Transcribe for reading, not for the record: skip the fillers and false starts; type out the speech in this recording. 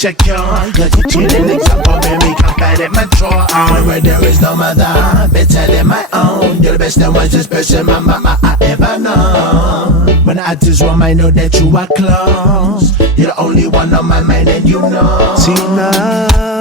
Secure, cause you chillin' example, baby, confide in my drawer. Where there is no mother, better than my own. You're the best and wisest person my mama I ever known. When I just want, I know that you are close. You're the only one on my mind, and you know. Tina.